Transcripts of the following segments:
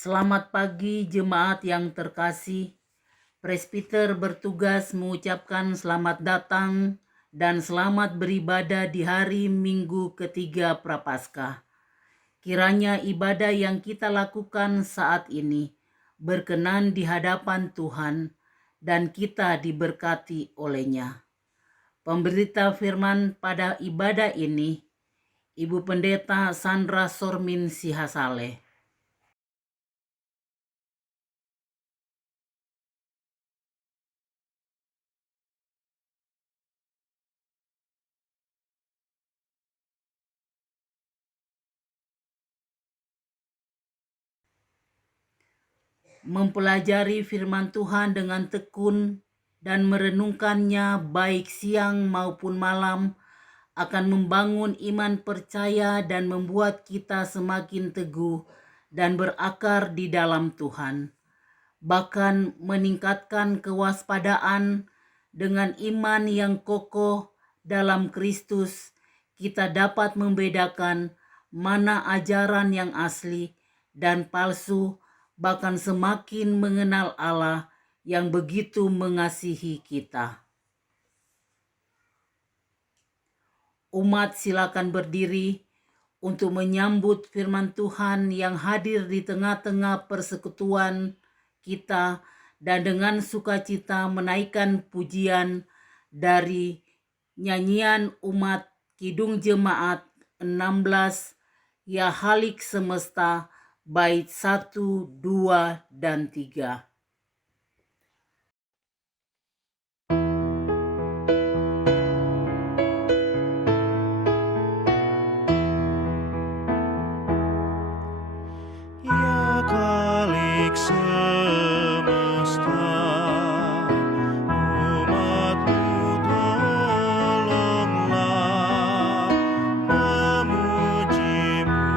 Selamat pagi jemaat yang terkasih. Presbiter bertugas mengucapkan selamat datang dan selamat beribadah di hari Minggu ketiga Prapaskah. Kiranya ibadah yang kita lakukan saat ini berkenan di hadapan Tuhan dan kita diberkati olehnya. Pemberita firman pada ibadah ini, Ibu Pendeta Sandra Sormin Sihasale. Mempelajari firman Tuhan dengan tekun dan merenungkannya baik siang maupun malam akan membangun iman percaya dan membuat kita semakin teguh dan berakar di dalam Tuhan. Bahkan meningkatkan kewaspadaan dengan iman yang kokoh dalam Kristus, kita dapat membedakan mana ajaran yang asli dan palsu, bahkan semakin mengenal Allah yang begitu mengasihi kita. Umat silakan berdiri untuk menyambut firman Tuhan yang hadir di tengah-tengah persekutuan kita dan dengan sukacita menaikkan pujian dari nyanyian umat Kidung Jemaat 16 Ya Halik Semesta bait 1, 2, dan 3. Ya Khalik semesta, umat-Mu tolonglah memuji-Mu.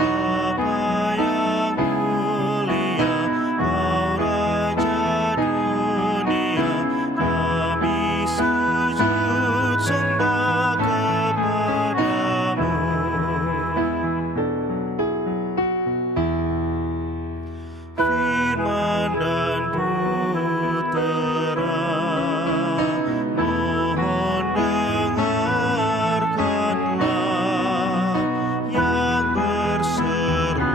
Bapa yang mulia, Kau Raja dunia, kami sujud sembah kepadamu. Firman dan Putera, mohon dengarkanlah yang berseru.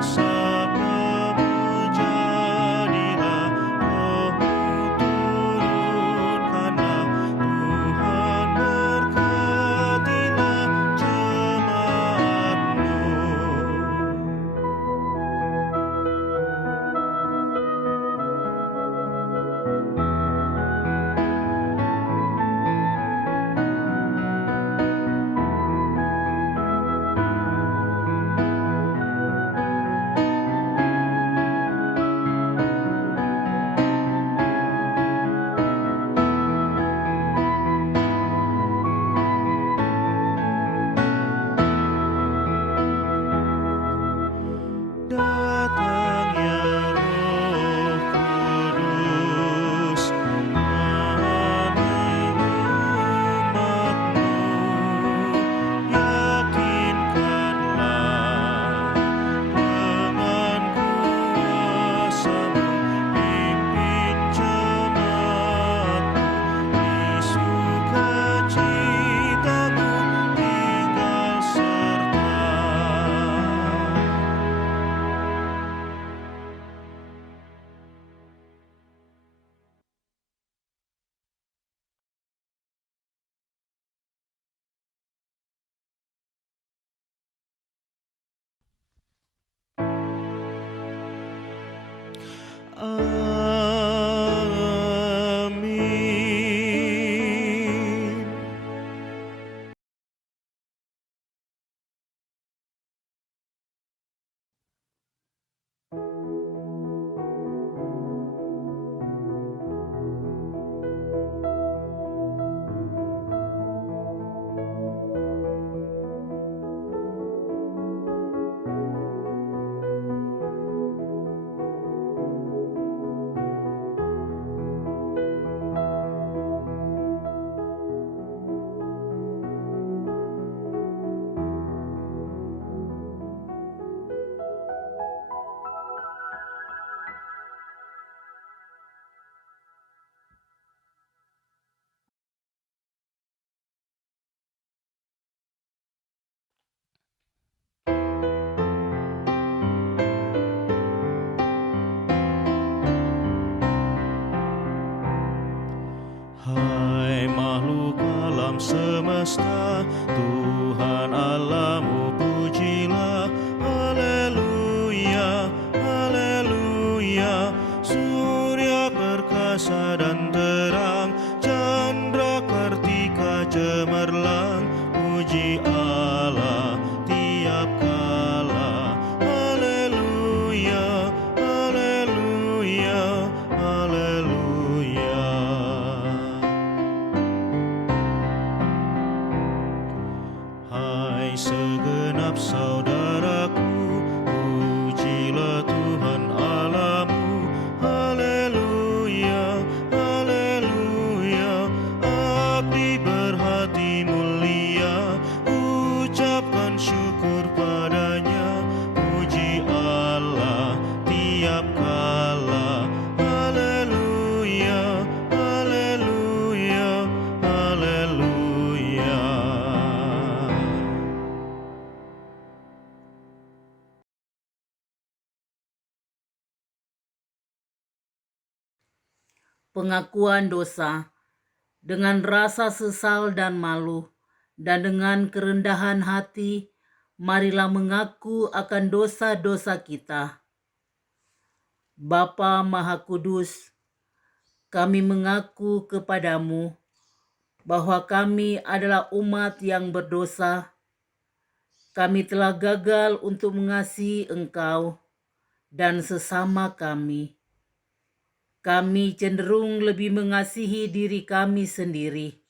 Sabda-Mu jadilah, Roh-Mu turunkanlah. Tuhan berkatilah jemaat-Mu. Datang ya Roh Kudus, menemani umat-Mu. Yakinkanlah dengan kuasa-Mu, pimpin jemaat-Mu di sukacita-Mu, tinggal serta. Amin. dan terang, candra kartika cemerlang, puji Allah tiap kala. Haleluya, haleluya, haleluya. Hai segenap saudaraku, pujilah Tuhan Allahmu. Haleluya, haleluya. Abdi berhati mulia, ucapkan syukur padanya. Puji Allah tiap kala. Haleluya, haleluya, haleluya. Pengakuan dosa dengan rasa sesal dan malu, dan dengan kerendahan hati, marilah mengaku akan dosa-dosa kita. Bapa Maha Kudus, kami mengaku kepadamu bahwa kami adalah umat yang berdosa. Kami telah gagal untuk mengasihi Engkau dan sesama kami. Kami cenderung lebih mengasihi diri kami sendiri.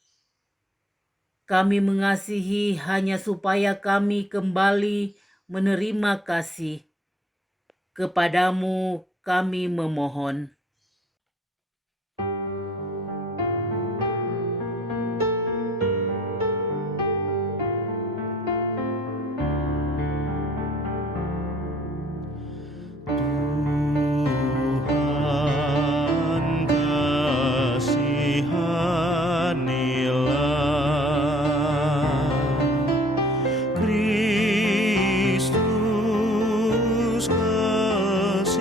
Kami mengasihi hanya supaya kami kembali menerima kasih. Kepadamu kami memohon. Tuhan kasihanilah, Kristus kasihanilah,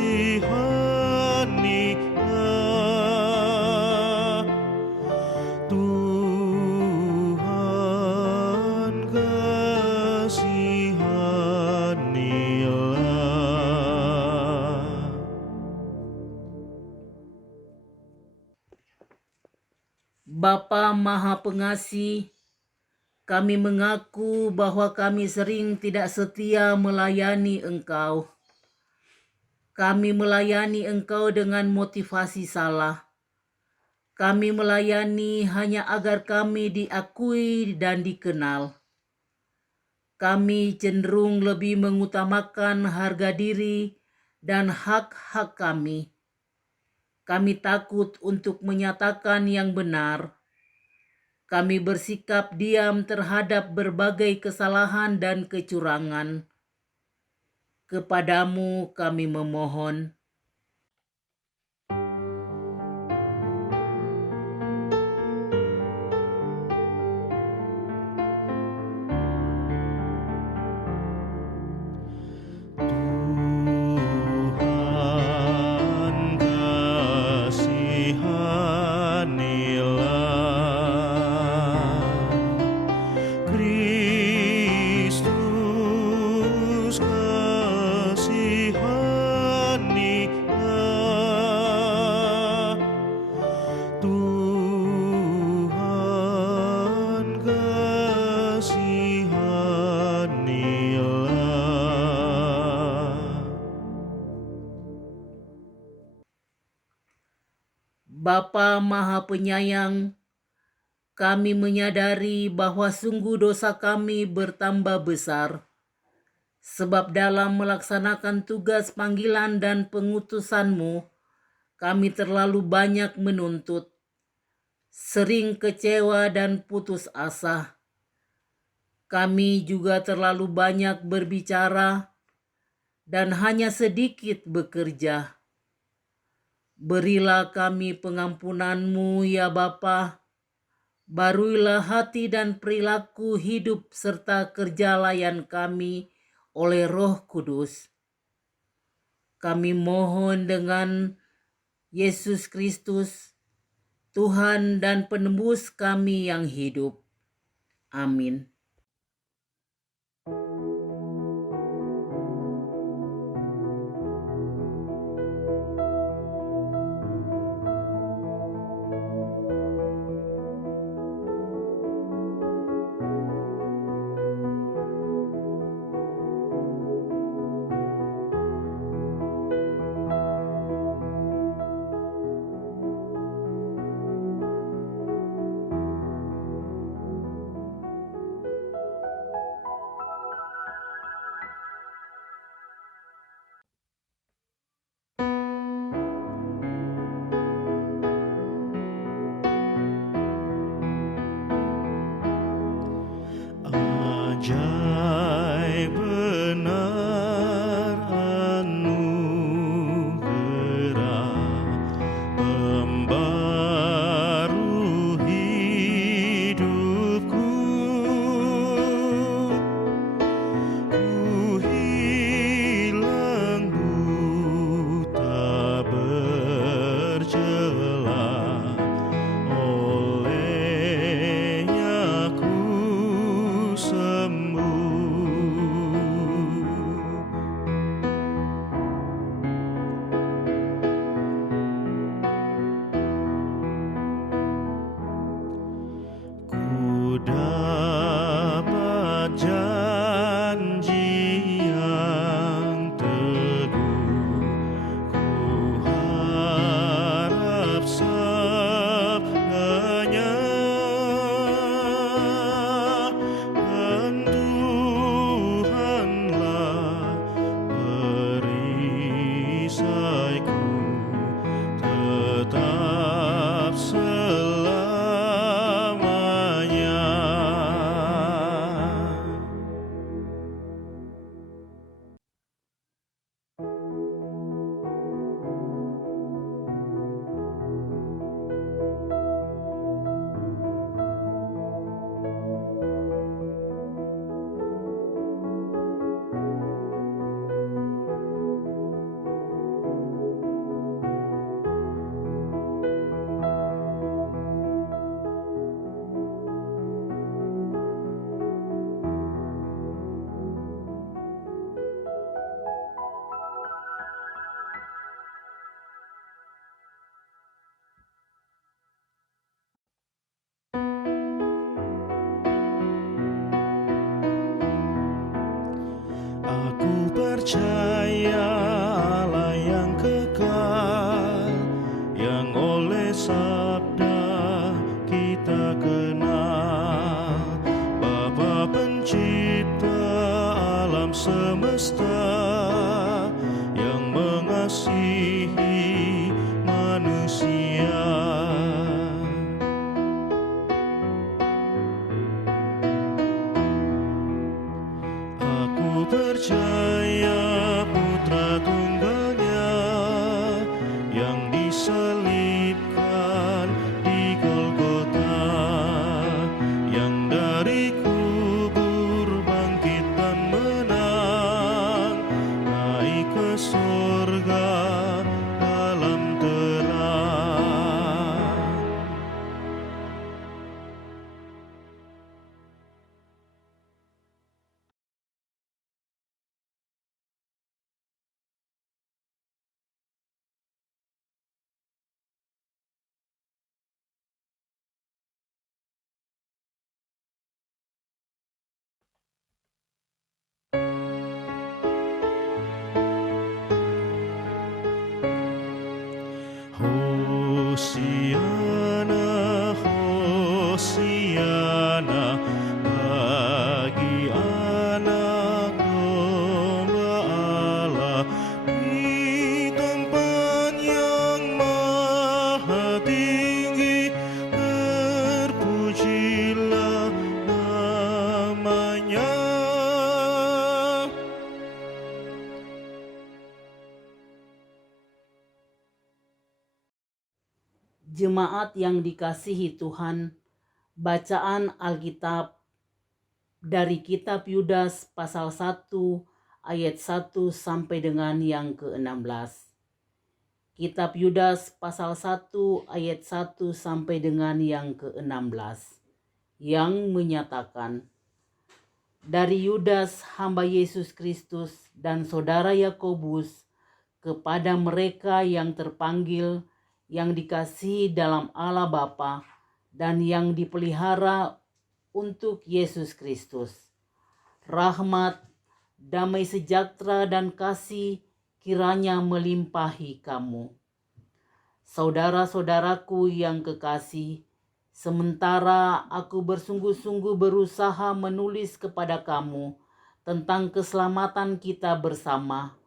Tuhan kasihanilah. Bapa Maha Pengasih, kami mengaku bahwa kami sering tidak setia melayani Engkau. Kami melayani Engkau dengan motivasi salah. Kami melayani hanya agar kami diakui dan dikenal. Kami cenderung lebih mengutamakan harga diri dan hak-hak kami. Kami takut untuk menyatakan yang benar. Kami bersikap diam terhadap berbagai kesalahan dan kecurangan. Kepadamu kami memohon. Tuhan kasihanilah, Kristus kasihanilah, Tuhan kasihanilah. Bapa Maha Penyayang, kami menyadari bahwa sungguh dosa kami bertambah besar. Sebab dalam melaksanakan tugas panggilan dan pengutusan-Mu, kami terlalu banyak menuntut, sering kecewa dan putus asa. Kami juga terlalu banyak berbicara dan hanya sedikit bekerja. Berilah kami pengampunan-Mu ya Bapa. Baruilah hati dan perilaku hidup serta kerja layan kami oleh Roh Kudus. Kami mohon dengan Yesus Kristus, Tuhan dan penebus kami yang hidup. Amin. percaya Allah yang kekal, yang oleh sabda kita kenal, Bapa pencipta alam semesta, yang mengasihi manusia. Aku percaya Putra Tunggalnya yang disalibkan di Golgota, yang dari kubur bangkit dan menang, naik ke surga dalam terang. Hosiana, Hosiana, bagi anak domba Allah di tempat yang maha tinggi, terpujilah namanya. Jemaat yang dikasihi Tuhan, bacaan Alkitab dari kitab Yudas pasal 1 ayat 1 sampai dengan yang ke-16. Kitab Yudas pasal 1 ayat 1 sampai dengan yang ke-16 yang menyatakan, dari Yudas hamba Yesus Kristus dan saudara Yakobus, kepada mereka yang terpanggil, yang dikasihi dalam Allah Bapa dan yang dipelihara untuk Yesus Kristus. Rahmat, damai sejahtera dan kasih kiranya melimpahi kamu. Saudara-saudaraku yang kekasih, sementara aku bersungguh-sungguh berusaha menulis kepada kamu tentang keselamatan kita bersama,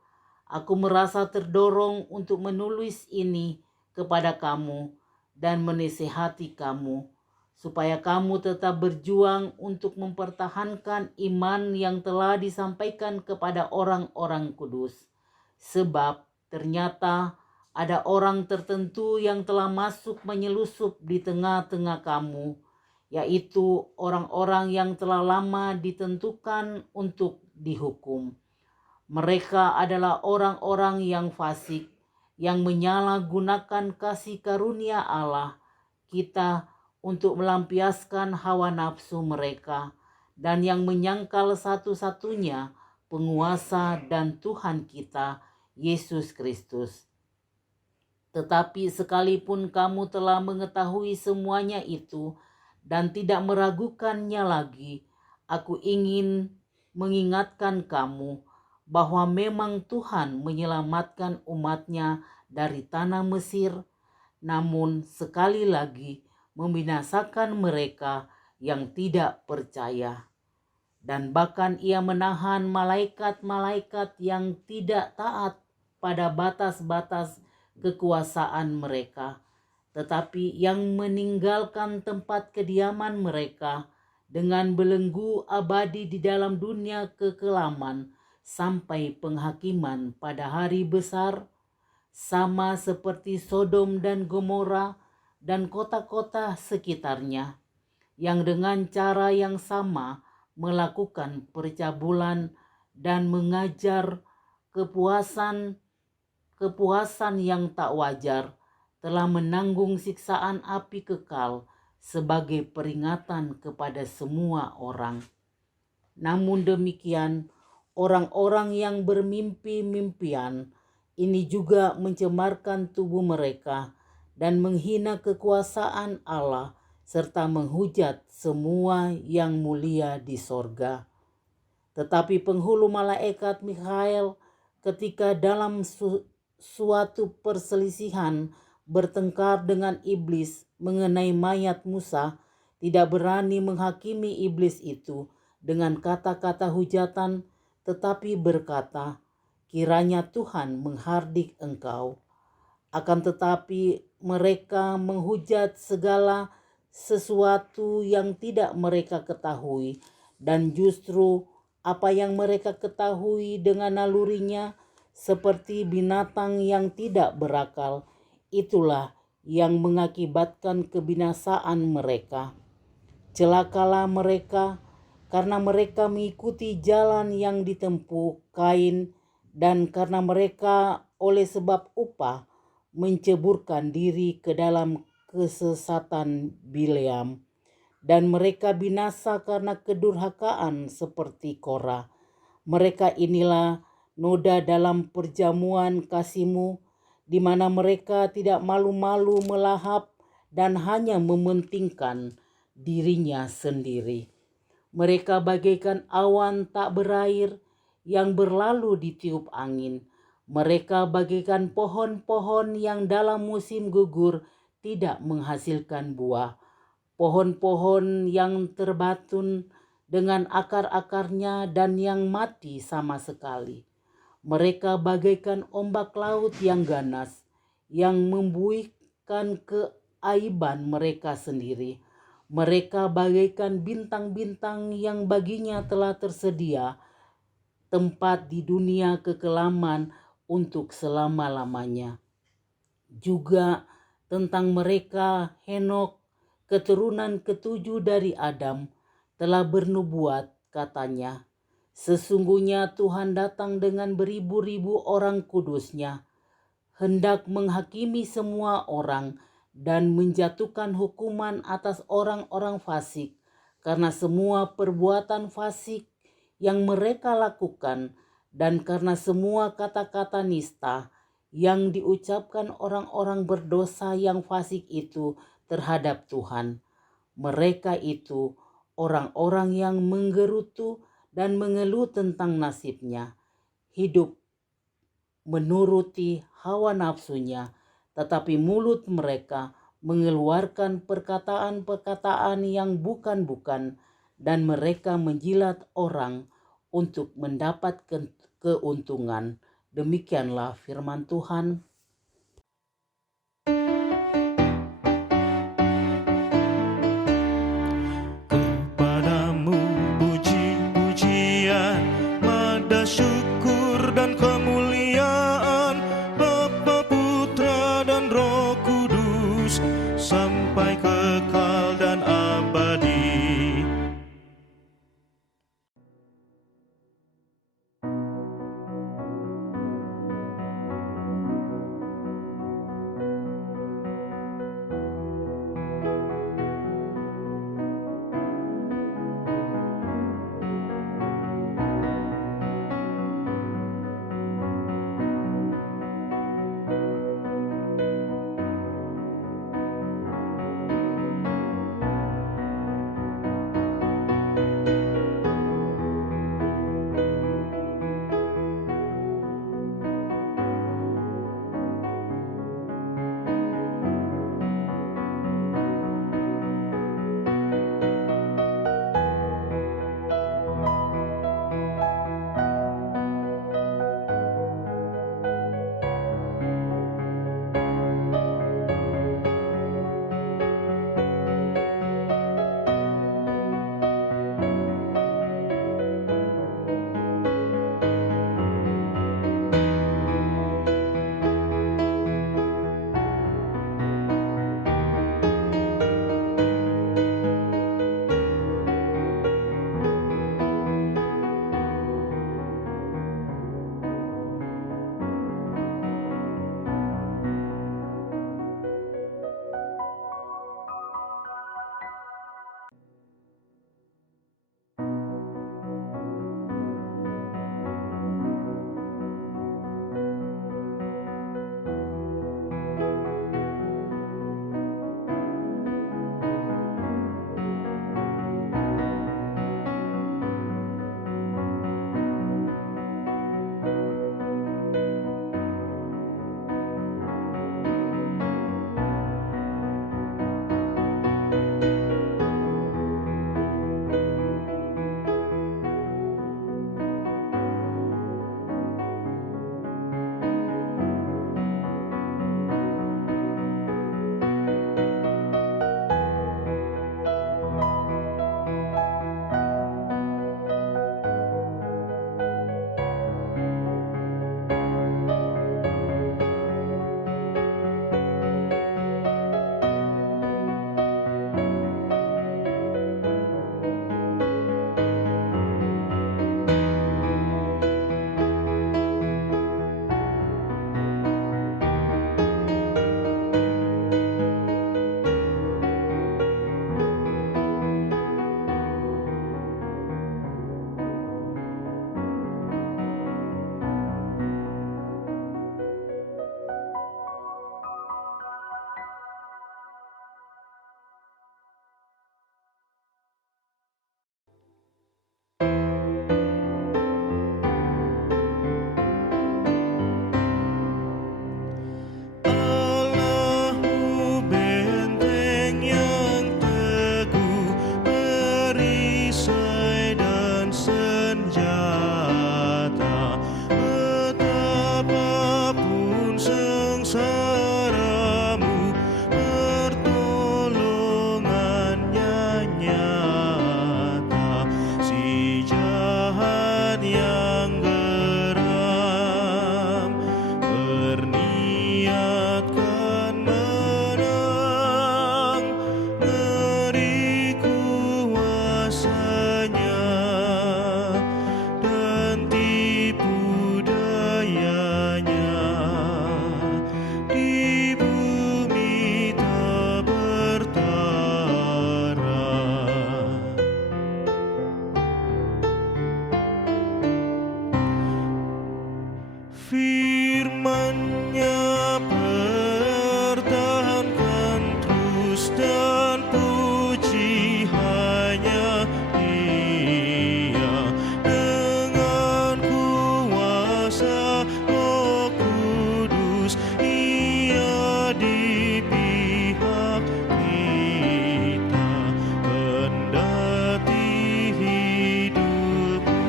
aku merasa terdorong untuk menulis ini kepada kamu dan menasihati kamu, supaya kamu tetap berjuang untuk mempertahankan iman yang telah disampaikan kepada orang-orang kudus. Sebab ternyata ada orang tertentu yang telah masuk menyelusup di tengah-tengah kamu, yaitu orang-orang yang telah lama ditentukan untuk dihukum. Mereka adalah orang-orang yang fasik, yang menyalahgunakan kasih karunia Allah kita untuk melampiaskan hawa nafsu mereka, dan yang menyangkal satu-satunya penguasa dan Tuhan kita, Yesus Kristus. Tetapi sekalipun kamu telah mengetahui semuanya itu dan tidak meragukannya lagi, aku ingin mengingatkan kamu bahwa memang Tuhan menyelamatkan umatnya dari tanah Mesir, namun sekali lagi membinasakan mereka yang tidak percaya. Dan bahkan ia menahan malaikat-malaikat yang tidak taat pada batas-batas kekuasaan mereka, tetapi yang meninggalkan tempat kediaman mereka dengan belenggu abadi di dalam dunia kekelaman sampai penghakiman pada hari besar, sama seperti Sodom dan Gomora dan kota-kota sekitarnya, yang dengan cara yang sama melakukan percabulan dan mengajar kepuasan yang tak wajar, telah menanggung siksaan api kekal sebagai peringatan kepada semua orang. Namun demikian, orang-orang yang bermimpi-mimpian ini juga mencemarkan tubuh mereka dan menghina kekuasaan Allah serta menghujat semua yang mulia di sorga. Tetapi penghulu malaikat Mikhael ketika dalam suatu perselisihan bertengkar dengan iblis mengenai mayat Musa, tidak berani menghakimi iblis itu dengan kata-kata hujatan, tetapi berkata, "Kiranya Tuhan menghardik engkau." Akan tetapi mereka menghujat segala sesuatu yang tidak mereka ketahui, dan justru apa yang mereka ketahui dengan nalurinya seperti binatang yang tidak berakal, itulah yang mengakibatkan kebinasaan mereka. Celakalah mereka, karena mereka mengikuti jalan yang ditempuh Kain, dan karena mereka oleh sebab upah menceburkan diri ke dalam kesesatan Bileam, dan mereka binasa karena kedurhakaan seperti Korah. Mereka inilah noda dalam perjamuan kasih-Mu, di mana mereka tidak malu-malu melahap dan hanya mementingkan dirinya sendiri. Mereka bagaikan awan tak berair yang berlalu ditiup angin. Mereka bagaikan pohon-pohon yang dalam musim gugur tidak menghasilkan buah. Pohon-pohon yang terbatun dengan akar-akarnya dan yang mati sama sekali. Mereka bagaikan ombak laut yang ganas, yang membuihkan keaiban mereka sendiri. Mereka bagaikan bintang-bintang yang baginya telah tersedia tempat di dunia kekelaman untuk selama-lamanya. Juga tentang mereka Henokh, keturunan ketujuh dari Adam, telah bernubuat, katanya, "Sesungguhnya Tuhan datang dengan beribu-ribu orang kudusnya, hendak menghakimi semua orang dan menjatuhkan hukuman atas orang-orang fasik, karena semua perbuatan fasik yang mereka lakukan dan karena semua kata-kata nista yang diucapkan orang-orang berdosa yang fasik itu terhadap Tuhan. Mereka itu orang-orang yang menggerutu dan mengeluh tentang nasibnya, hidup menuruti hawa nafsunya, tetapi mulut mereka mengeluarkan perkataan-perkataan yang bukan-bukan, dan mereka menjilat orang untuk mendapatkan keuntungan." Demikianlah firman Tuhan. Kepadamu puji-pujian, nada syukur dan kemuliaan, Bapa, Putra dan Roh Kudus, sampai kekal dan abadi. kudus dan puji hanya Dia. Dengan kuasa Roh Kudus Ia di pihak kita, kendati hidupku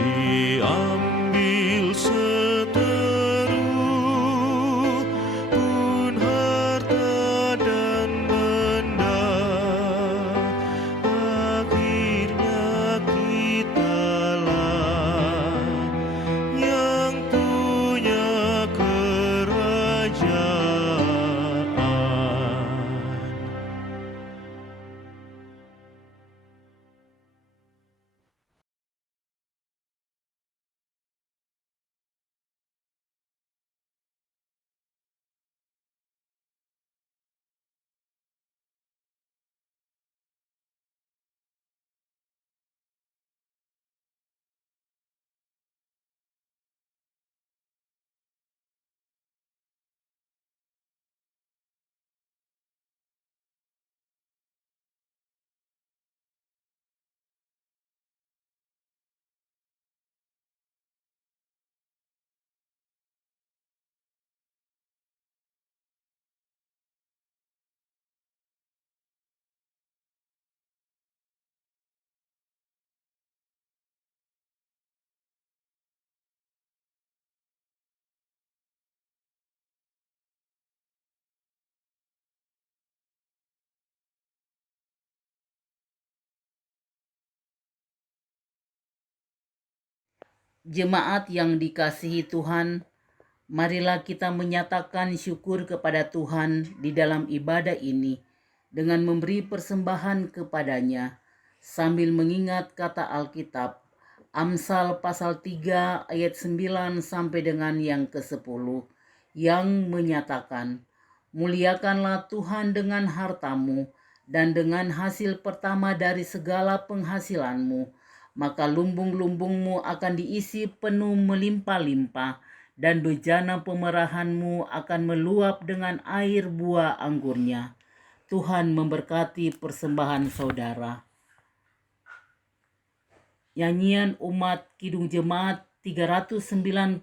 diambil seteru pun harta dan benda, akhirnya kitalah yang punya kerajaan. Jemaat yang dikasihi Tuhan, marilah kita menyatakan syukur kepada Tuhan di dalam ibadah ini dengan memberi persembahan kepadanya sambil mengingat kata Alkitab, Amsal pasal 3 ayat 9 sampai dengan yang ke-10 yang menyatakan, muliakanlah Tuhan dengan hartamu dan dengan hasil pertama dari segala penghasilanmu, maka lumbung-lumbungmu akan diisi penuh melimpah-limpah dan bejana pemerahanmu akan meluap dengan air buah anggurnya. Tuhan memberkati persembahan saudara. Nyanyian umat Kidung Jemaat 393,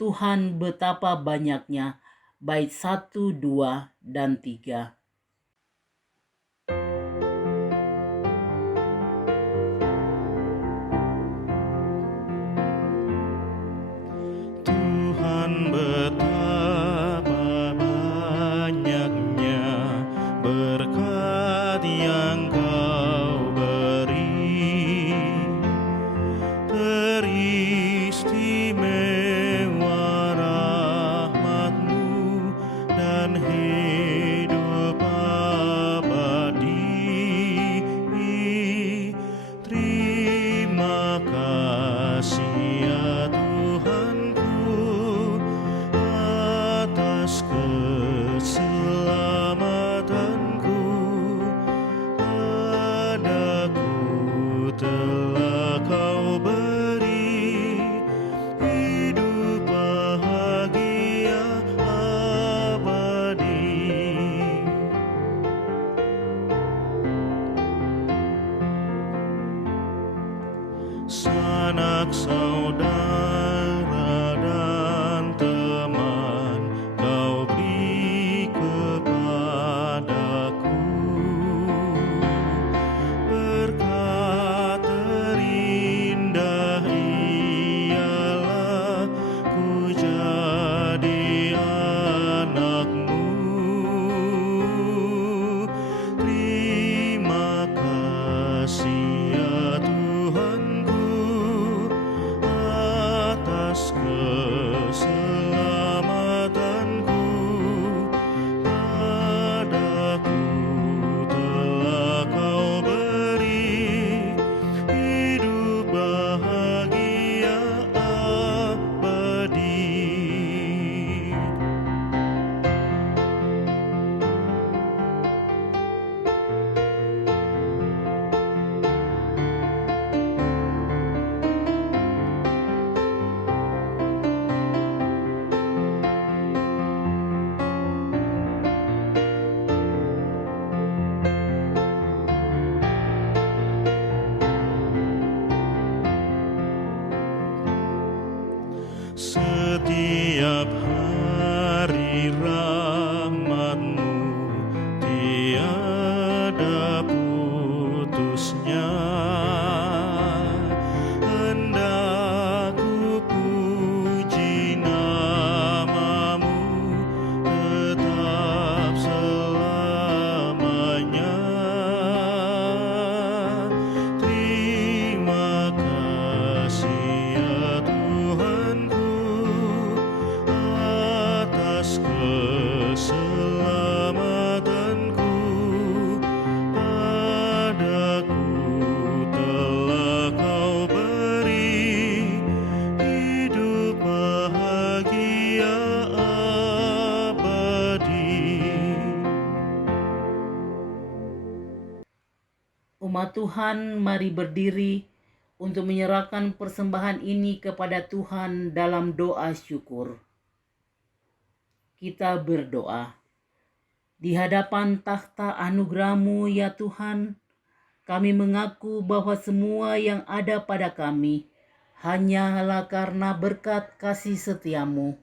Tuhan betapa banyaknya, bait 1, 2, dan 3. Tuhan betapa banyaknya berkat yang Kau beri, teristimewa rahmat-Mu dan hidup Umat Tuhan, mari berdiri untuk menyerahkan persembahan ini kepada Tuhan dalam doa syukur. Kita berdoa. Di hadapan takhta anugerah-Mu ya Tuhan, kami mengaku bahwa semua yang ada pada kami hanyalah karena berkat kasih setia-Mu.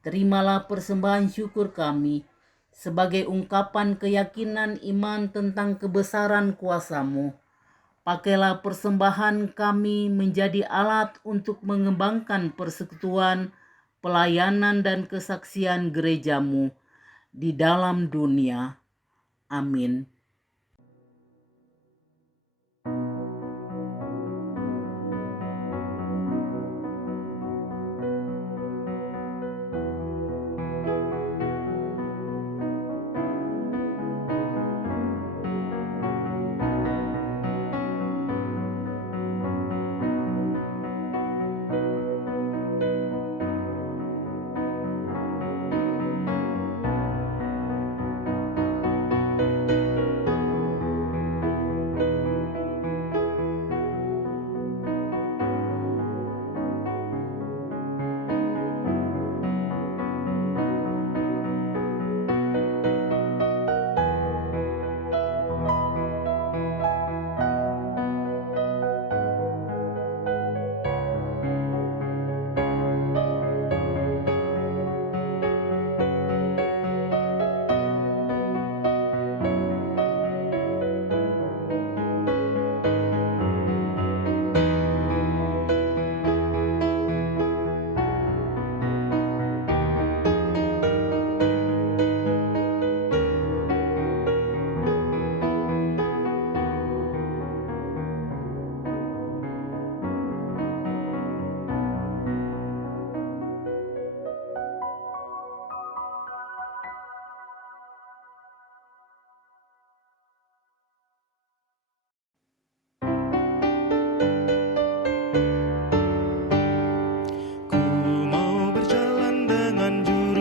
Terimalah persembahan syukur kami sebagai ungkapan keyakinan iman tentang kebesaran kuasa-Mu. Pakailah persembahan kami menjadi alat untuk mengembangkan persekutuan, pelayanan dan kesaksian gereja-Mu di dalam dunia. Amin.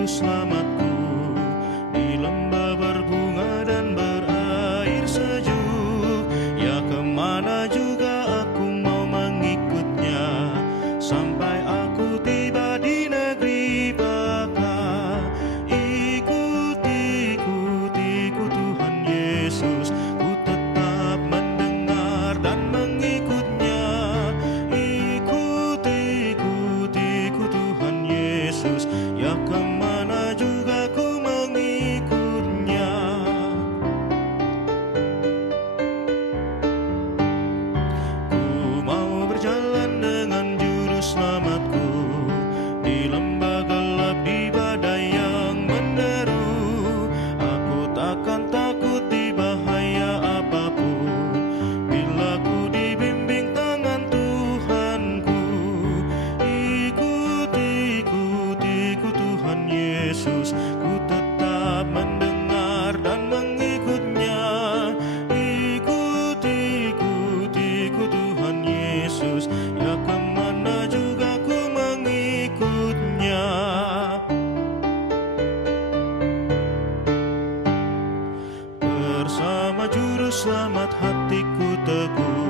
Selamatku di lembah berbunga dan berair sejuk, ya kemana juga aku mau mengikutnya, sampai aku tiba di negeri Bapa. Ikutiku Tuhan Yesus, ku tetap mendengar dan mengikutnya. Ikutiku Tuhan Yesus, ya kemana juga ku mengikutnya. Ku mau berjalan dengan juru selamatku di lembah gelap, di badai yang menderu. Aku takkan takut di bahaya apapun, bila ku dibimbing tangan Tuhanku. Ikutiku Tuhan Yesus, ku tetap mendengar dan mengikutnya. Ikutiku Tuhan Yesus, ya kemana juga ku mengikutnya. Bersama juru selamat hatiku teguh,